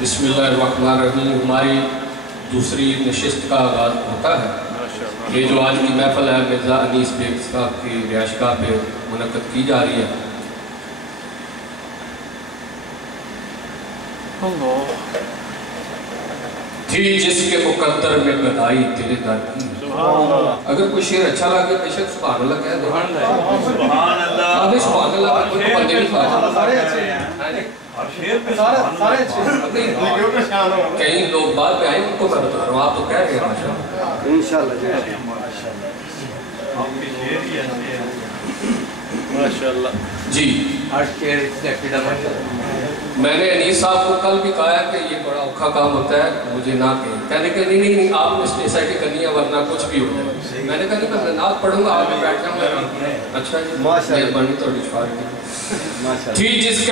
बिस्मिल्लाहिर्रहमानिर्रहीम। हमारी दूसरी नशिस्त का आगाज़ होता है। ये जो आज की महफिल है मिर्ज़ा अनीस बेग साहब की रिहाइशगाह पे मुनक़्क़द की जा रही है। थी जिसके मुकद्दर में गदाई तेरे दर की। अगर कोई शेर अच्छा लगे बेशक सुभान अल्लाह कह दो। सुभान अल्लाह कोई बंदे नहीं सारे अच्छे हैं। सारे अच्छे। कई लोग बाद में आए उनको मैं बता रहा हूँ, आप तो कह रहे हैं माशाअल्लाह इंशाअल्लाह माशाअल्लाह जी। मैंने अनीस साहब को कल भी कहा है कि ये बड़ा औखा काम होता है, मुझे ना कहें। कहने के नहीं आपने स्पेशलिटी करनी है वरना कुछ भी हो जाए। मैंने कहा नहीं मैं नात पढ़ूंगा, आप बैठ जाऊंगा। अच्छा जी मेहरबानी थोड़ी थी जिसके